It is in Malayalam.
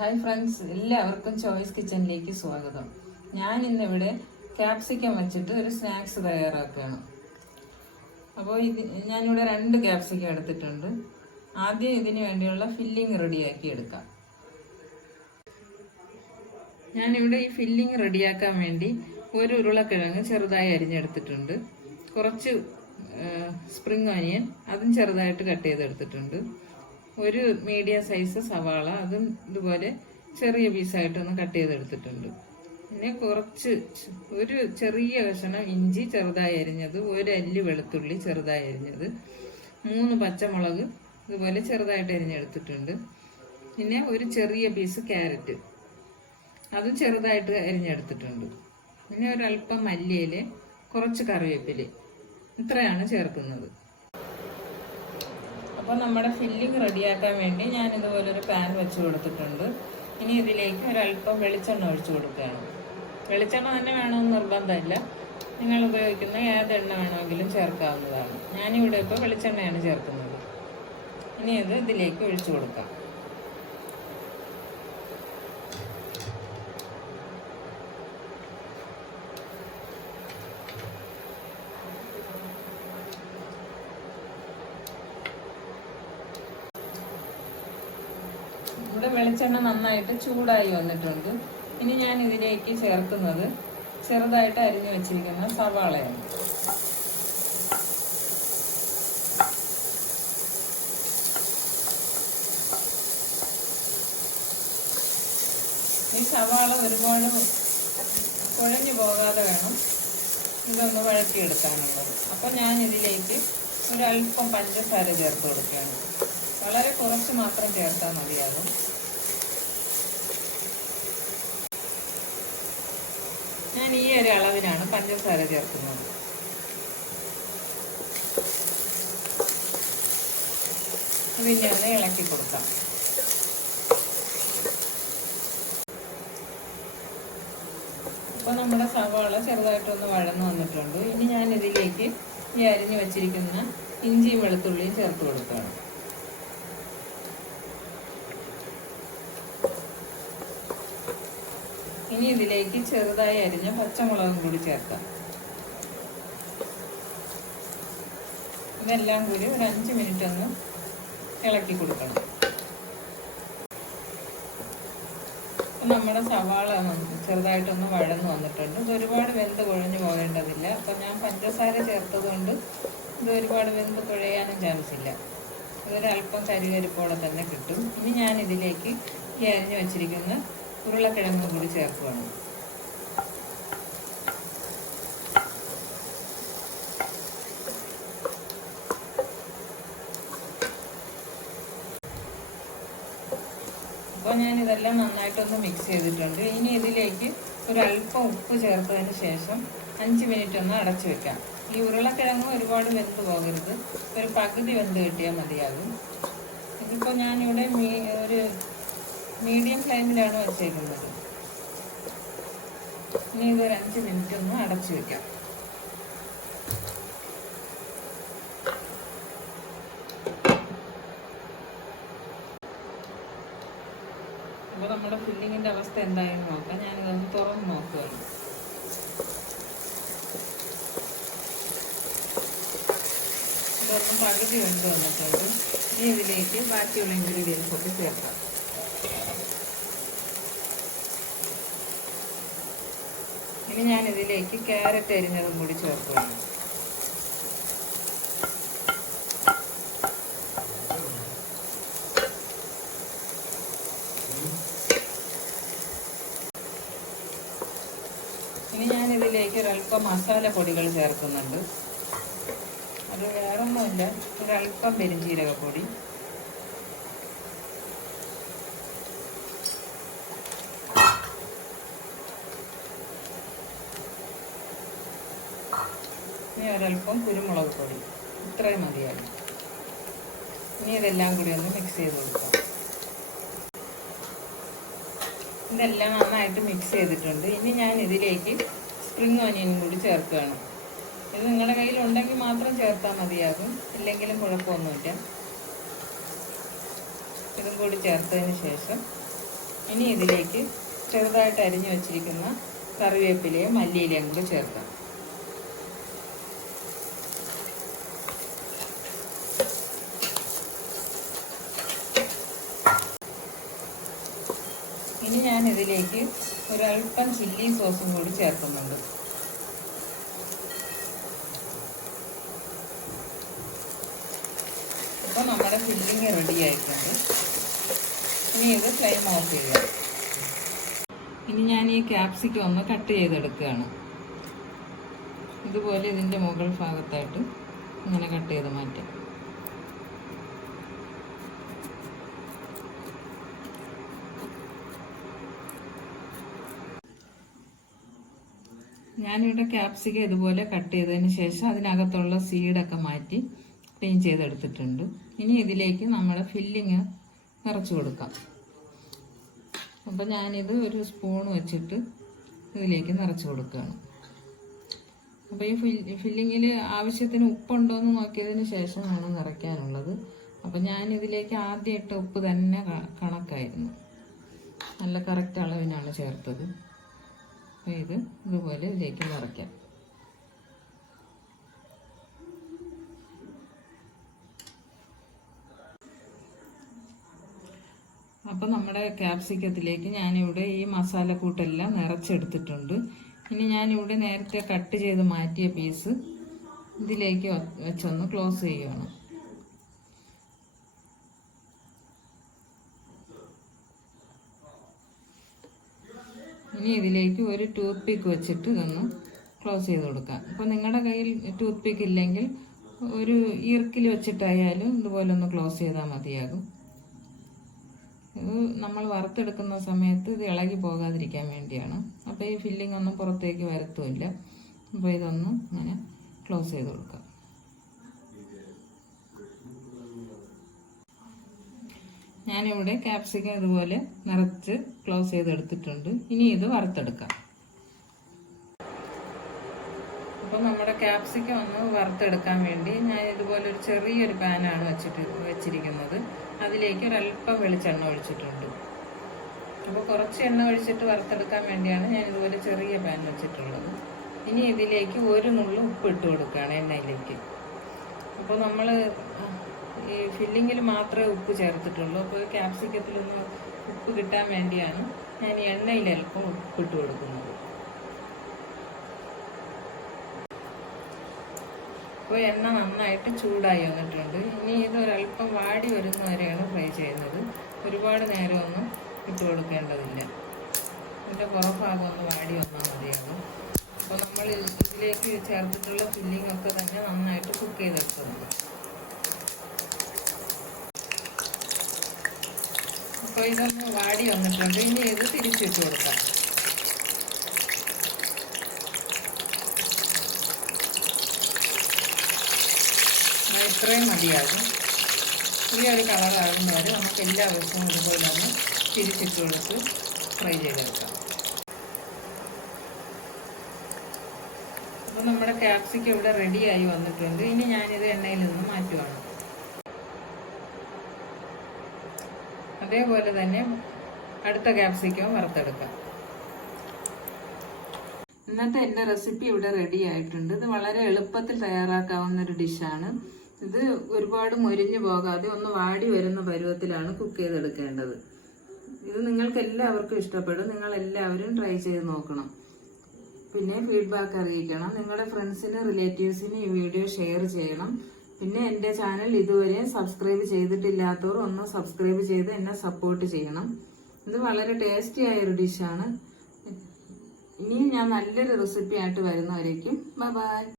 ഹായ് ഫ്രണ്ട്സ്, എല്ലാവർക്കും ചോയ്സ് കിച്ചണിലേക്ക് സ്വാഗതം. ഞാൻ ഇന്നിവിടെ ക്യാപ്സിക്കം വെച്ചിട്ട് ഒരു സ്നാക്സ് തയ്യാറാക്കുകയാണ്. അപ്പോൾ ഞാനിവിടെ 2 ക്യാപ്സിക്കം എടുത്തിട്ടുണ്ട്. ആദ്യം ഇതിന് വേണ്ടിയുള്ള ഫില്ലിങ് റെഡിയാക്കി എടുക്കാം. ഞാനിവിടെ ഈ ഫില്ലിങ് റെഡിയാക്കാൻ വേണ്ടി ഒരു ഉരുളക്കിഴങ്ങ് ചെറുതായി അരിഞ്ഞെടുത്തിട്ടുണ്ട്. കുറച്ച് സ്പ്രിംഗ് ഓനിയൻ അതും ചെറുതായിട്ട് കട്ട് ചെയ്തെടുത്തിട്ടുണ്ട്. ഒരു മീഡിയം സൈസ് സവാള അതും ഇതുപോലെ ചെറിയ പീസായിട്ടൊന്ന് കട്ട് ചെയ്തെടുത്തിട്ടുണ്ട്. പിന്നെ ഒരു ചെറിയ കഷ്ണം ഇഞ്ചി ചെറുതായി അരിഞ്ഞത്, ഒരു അല്ലി വെളുത്തുള്ളി ചെറുതായി അരിഞ്ഞത്, 3 പച്ചമുളക് ഇതുപോലെ ചെറുതായിട്ട് അരിഞ്ഞെടുത്തിട്ടുണ്ട്. പിന്നെ ഒരു ചെറിയ പീസ് ക്യാരറ്റ് അതും ചെറുതായിട്ട് അരിഞ്ഞെടുത്തിട്ടുണ്ട്. പിന്നെ ഒരല്പം മല്ലിയില, കുറച്ച് കറിവേപ്പില, ഇത്രയാണ് ചേർക്കുന്നത്. അപ്പോൾ നമ്മുടെ ഫില്ലിങ് റെഡിയാക്കാൻ വേണ്ടി ഞാൻ ഇതുപോലെ ഒരു പാൻ വെച്ച് കൊടുത്തിട്ടുണ്ട്. ഇനി ഇതിലേക്ക് ഒരല്പം വെളിച്ചെണ്ണ ഒഴിച്ചു കൊടുക്കുകയാണ്. വെളിച്ചെണ്ണ തന്നെ വേണമെന്ന് നിർബന്ധമില്ല, നിങ്ങൾ ഉപയോഗിക്കുന്ന ഏത് എണ്ണ വേണമെങ്കിലും ചേർക്കാവുന്നതാണ്. ഞാനിവിടെ ഇപ്പോൾ വെളിച്ചെണ്ണയാണ് ചേർക്കുന്നത്. ഇനി ഇത് ഇതിലേക്ക് ഒഴിച്ചു കൊടുക്കാം. ഇവിടെ വെളിച്ചെണ്ണ നന്നായിട്ട് ചൂടായി വന്നിട്ടുണ്ട്. ഇനി ഞാൻ ഇതിലേക്ക് ചേർക്കുന്നത് ചെറുതായിട്ട് അരിഞ്ഞു വെച്ചിരിക്കുന്ന സവാളയാണ്. ഈ സവാള ഒരുപാട് കുഴഞ്ഞു പോകാതെ വേണം ഇതൊന്ന് വഴറ്റിയെടുക്കാനുള്ളത്. അപ്പോൾ ഞാൻ ഇതിലേക്ക് ഒരല്പം പഞ്ചസാര ചേർത്ത് കൊടുക്കുകയാണ്. വളരെ കുറച്ച് മാത്രം ചേർത്താൽ മതിയാകും. ഞാൻ ഈ ഒരു അളവിനാണ് പഞ്ചസാര ചേർക്കുന്നത്. ഇതിനെ ഒന്ന് ഇളക്കി കൊടുക്കാം. അപ്പോൾ നമ്മുടെ സവാള ചെറുതായിട്ടൊന്ന് വഴന്നു വന്നിട്ടുണ്ട്. ഇനി ഞാൻ ഇതിലേക്ക് ഈ അരിഞ്ഞു വെച്ചിരിക്കുന്ന ഇഞ്ചിയും വെളുത്തുള്ളിയും ചേർത്ത് കൊടുക്കുകയാണ്. ഇനി ഇതിലേക്ക് ചെറുതായി അരിഞ്ഞ പച്ചമുളകും കൂടി ചേർക്കാം. ഇതെല്ലാം കൂടി ഒരു 5 മിനിറ്റ് ഒന്ന് ഇളക്കി കൊടുക്കണം. നമ്മുടെ സവാള ചെറുതായിട്ടൊന്ന് വഴന്ന് വന്നിട്ടുണ്ട്. ഇത് ഒരുപാട് വെന്ത് കുഴഞ്ഞു പോകേണ്ടതില്ല. അപ്പം ഞാൻ പഞ്ചസാര ചേർത്തത് കൊണ്ട് ഇത് ഒരുപാട് വെന്ത് കുഴയാനും ചാൻസ് ഇല്ല. ഇതൊരല്പം കരികരിപ്പോടെ തന്നെ കിട്ടും. ഇനി ഞാൻ ഇതിലേക്ക് ഈ അരിഞ്ഞു വെച്ചിരിക്കുന്ന ഉരുളക്കിഴങ്ങും കൂടി ചേർക്കുകയാണ്. അപ്പോൾ ഞാൻ ഇതെല്ലാം നന്നായിട്ടൊന്ന് മിക്സ് ചെയ്തിട്ടുണ്ട്. ഇനി ഇതിലേക്ക് ഒരല്പം ഉപ്പ് ചേർത്തതിന് ശേഷം 5 മിനിറ്റ് ഒന്ന് അടച്ചു വെക്കാം. ഈ ഉരുളക്കിഴങ്ങ് ഒരുപാട് വെന്ത് പോകരുത്, ഒരു പകുതി വെന്ത് കിട്ടിയാൽ മതിയാകും. ഇതിപ്പോൾ ഞാനിവിടെ ഒരു മീഡിയം ഫ്ലെയിമിലാണ് വെച്ചേക്കുന്നത്. ഇനി ഇതൊരു 5 മിനിറ്റ് ഒന്ന് അടച്ചു വെക്കാം. അപ്പോൾ നമ്മുടെ ഫില്ലിങ്ങിൻ്റെ അവസ്ഥ എന്തായെന്ന് നോക്കാം. ഞാനിതൊന്ന് തുറന്ന് നോക്കുകയാണ്. ഇതൊന്ന് പകുതി വെന്ത് വന്നിട്ടുണ്ട്. ഇനി ഇതിലേക്ക് ബാക്കിയുള്ള ഇൻഗ്രീഡിയൻസ് ഒക്കെ ചേർക്കാം. ഇനി ഞാൻ ഇതിലേക്ക് ക്യാരറ്റ് അരിഞ്ഞതും കൂടി ചേർക്കുകയാണ്. ഇനി ഞാൻ ഇതിലേക്ക് ഒരല്പം മസാലപ്പൊടികൾ ചേർക്കുന്നുണ്ട്. അത് വേറൊന്നുമില്ല, ഒരല്പം പെരുംജീരകപ്പൊടി, ഇനി ഒരല്പം കുരുമുളക് പൊടി, ഇത്രയും മതിയാകും. ഇനി ഇതെല്ലാം കൂടി ഒന്ന് മിക്സ് ചെയ്ത് കൊടുക്കാം. ഇതെല്ലാം നന്നായിട്ട് മിക്സ് ചെയ്തിട്ടുണ്ട്. ഇനി ഞാൻ ഇതിലേക്ക് സ്പ്രിംഗ് ഓനിയനും കൂടി ചേർക്കുകയാണ്. ഇത് നിങ്ങളുടെ കയ്യിൽ ഉണ്ടെങ്കിൽ മാത്രം ചേർത്താൽ മതിയാകും, ഇല്ലെങ്കിലും കുഴപ്പമൊന്നുമില്ല. ഇതും കൂടി ചേർത്തതിന് ശേഷം ഇനി ഇതിലേക്ക് ചെറുതായിട്ട് അരിഞ്ഞു വെച്ചിരിക്കുന്ന കറിവേപ്പിലയും മല്ലിയിലയും കൂടി ചേർക്കാം. ഇനി ഞാൻ ഇതിലേക്ക് ഒരൽപ്പം ചില്ലി സോസും കൂടി ചേർക്കുന്നുണ്ട്. അപ്പോൾ നമ്മുടെ ഫില്ലിങ് റെഡി ആയിട്ടുണ്ട്. ഇനി ഇത് ഫ്ലെയിം ഓഫ് ചെയ്യുക. ഇനി ഞാൻ ഈ ക്യാപ്സിക്കം ഒന്ന് കട്ട് ചെയ്തെടുക്കുകയാണ്. ഇതുപോലെ ഇതിൻ്റെ മുകൾ ഭാഗത്തായിട്ട് ഇങ്ങനെ കട്ട് ചെയ്ത് മാറ്റാം. ഞാനിവിടെ ക്യാപ്സിക്കം ഇതുപോലെ കട്ട് ചെയ്തതിന് ശേഷം അതിനകത്തുള്ള സീഡൊക്കെ മാറ്റി ക്ലീൻ ചെയ്തെടുത്തിട്ടുണ്ട്. ഇനി ഇതിലേക്ക് നമ്മുടെ ഫില്ലിങ് നിറച്ച് കൊടുക്കാം. അപ്പോൾ ഞാനിത് ഒരു സ്പൂൺ വെച്ചിട്ട് ഇതിലേക്ക് നിറച്ച് കൊടുക്കുകയാണ്. അപ്പോൾ ഈ ഫില്ലിങ്ങിൽ ആവശ്യത്തിന് ഉപ്പുണ്ടോ എന്ന് നോക്കിയതിന് ശേഷമാണ് നിറയ്ക്കാനുള്ളത്. അപ്പോൾ ഞാനിതിലേക്ക് ആദ്യം ഇട്ട ഉപ്പ് തന്നെ കണക്കായിരുന്നു, നല്ല കറക്റ്റ് അളവിനാണ് ചേർത്തത്. അപ്പോൾ ഇത് ഇതുപോലെ ഇതിലേക്ക് നിറയ്ക്കാം. അപ്പോൾ നമ്മുടെ ക്യാപ്സിക്കത്തിലേക്ക് ഞാനിവിടെ ഈ മസാലക്കൂട്ടെല്ലാം നിറച്ചെടുത്തിട്ടുണ്ട്. ഇനി ഞാനിവിടെ നേരത്തെ കട്ട് ചെയ്ത് മാറ്റിയ പീസ് ഇതിലേക്ക് വെച്ചൊന്ന് ക്ലോസ് ചെയ്യുകയാണ്. ഇനി ഇതിലേക്ക് ഒരു ടൂത്ത് പിക്ക് വെച്ചിട്ട് ഇതൊന്ന് ക്ലോസ് ചെയ്ത് കൊടുക്കാം. അപ്പോൾ നിങ്ങളുടെ കയ്യിൽ ടൂത്ത് പിക്ക് ഇല്ലെങ്കിൽ ഒരു ഈർക്കിൽ വെച്ചിട്ടായാലും ഇതുപോലെ ഒന്ന് ക്ലോസ് ചെയ്താൽ മതിയാകും. ഇത് നമ്മൾ വറുത്തെടുക്കുന്ന സമയത്ത് ഇത് ഇളകി പോകാതിരിക്കാൻ വേണ്ടിയാണ്. അപ്പോൾ ഈ ഫില്ലിംഗ് ഒന്നും പുറത്തേക്ക് വരത്തുമില്ല. അപ്പോൾ ഇതൊന്ന് ഇങ്ങനെ ക്ലോസ് ചെയ്ത് കൊടുക്കാം. ഞാനിവിടെ ക്യാപ്സിക്കം ഇതുപോലെ നിറച്ച് ക്ലോസ് ചെയ്തെടുത്തിട്ടുണ്ട്. ഇനി ഇത് വറുത്തെടുക്കാം. അപ്പോൾ നമ്മുടെ ക്യാപ്സിക്കം ഒന്ന് വറുത്തെടുക്കാൻ വേണ്ടി ഞാൻ ഇതുപോലെ ഒരു ചെറിയൊരു പാനാണ് വെച്ചിരിക്കുന്നത്. അതിലേക്ക് ഒരല്പം വെളിച്ചെണ്ണ ഒഴിച്ചിട്ടുണ്ട്. അപ്പോൾ കുറച്ച് എണ്ണ ഒഴിച്ചിട്ട് വറുത്തെടുക്കാൻ വേണ്ടിയാണ് ഞാൻ ഇതുപോലെ ചെറിയ പാൻ വെച്ചിട്ടുള്ളത്. ഇനി ഇതിലേക്ക് ഒരു നുള്ളു ഉപ്പ് ഇട്ട് കൊടുക്കുകയാണ് എണ്ണയിലേക്ക്. അപ്പോൾ നമ്മൾ ഈ ഫില്ലിങ്ങിൽ മാത്രമേ ഉപ്പ് ചേർത്തിട്ടുള്ളൂ. അപ്പോൾ ക്യാപ്സിക്കത്തിലൊന്ന് ഉപ്പ് കിട്ടാൻ വേണ്ടിയാണ് ഞാൻ ഈ എണ്ണയിൽ അല്പം ഉപ്പിട്ട് കൊടുക്കുന്നത്. അപ്പോൾ എണ്ണ നന്നായിട്ട് ചൂടായി വന്നിട്ടുണ്ട്. ഇനി ഇത് ഒരല്പം വാടി വരുന്നവരെയാണ് ഫ്രൈ ചെയ്യുന്നത്. ഒരുപാട് നേരമൊന്നും ഇട്ട് കൊടുക്കേണ്ടതില്ല. ഇതിൻ്റെ പുറഭാഗം ഒന്ന് വാടി വന്നാൽ മതിയാകും. അപ്പോൾ നമ്മൾ ഇതിലേക്ക് ചേർത്തിട്ടുള്ള ഫില്ലിംഗ് ഒക്കെ തന്നെ നന്നായിട്ട് കുക്ക് ചെയ്തെടുക്കുന്നുണ്ട്. അപ്പോൾ ഇതൊന്ന് വാടി വന്നിട്ടുണ്ട്. ഇനി ഇത് തിരിച്ചിട്ട് കൊടുക്കാം. ഇത്രയും മതിയാകും. ഈ ഒരു കളറാകുന്നവരെ നമുക്ക് എല്ലാവർക്കും ഇതുപോലെ ഒന്ന് തിരിച്ചിട്ട് കൊടുത്ത് ഫ്രൈ ചെയ്തെടുക്കാം. അപ്പോൾ നമ്മുടെ ക്യാപ്സിക്കം ഇവിടെ റെഡിയായി വന്നിട്ടുണ്ട്. ഇനി ഞാനിത് എണ്ണയിൽ നിന്ന് മാറ്റുവാണ്. അതേപോലെ തന്നെ അടുത്ത ക്യാപ്സിക്കം വറുത്തെടുക്കാം. ഇന്നത്തെ എൻ്റെ റെസിപ്പി ഇവിടെ റെഡി ആയിട്ടുണ്ട്. ഇത് വളരെ എളുപ്പത്തിൽ തയ്യാറാക്കാവുന്ന ഒരു ഡിഷാണ്. ഇത് ഒരുപാട് മൊരിഞ്ഞു പോകാതെ ഒന്ന് വാടി വരുന്ന പരുവത്തിലാണ് കുക്ക് ചെയ്തെടുക്കേണ്ടത്. ഇത് നിങ്ങൾക്ക് എല്ലാവർക്കും ഇഷ്ടപ്പെടും. നിങ്ങളെല്ലാവരും ട്രൈ ചെയ്ത് നോക്കണം. പിന്നെ ഫീഡ്ബാക്ക് അറിയിക്കണം. നിങ്ങളുടെ ഫ്രണ്ട്സിന് റിലേറ്റീവ്സിന് ഈ വീഡിയോ ഷെയർ ചെയ്യണം. പിന്നെ എൻ്റെ ചാനൽ ഇതുവരെ സബ്സ്ക്രൈബ് ചെയ്തിട്ടില്ലാത്തവർ ഒന്ന് സബ്സ്ക്രൈബ് ചെയ്ത് എന്നെ സപ്പോർട്ട് ചെയ്യണം. ഇത് വളരെ ടേസ്റ്റി ആയൊരു ഡിഷാണ്. ഇനി ഞാൻ നല്ലൊരു റെസിപ്പി ആയിട്ട് വരുന്നവരേക്കും ബൈ ബൈ.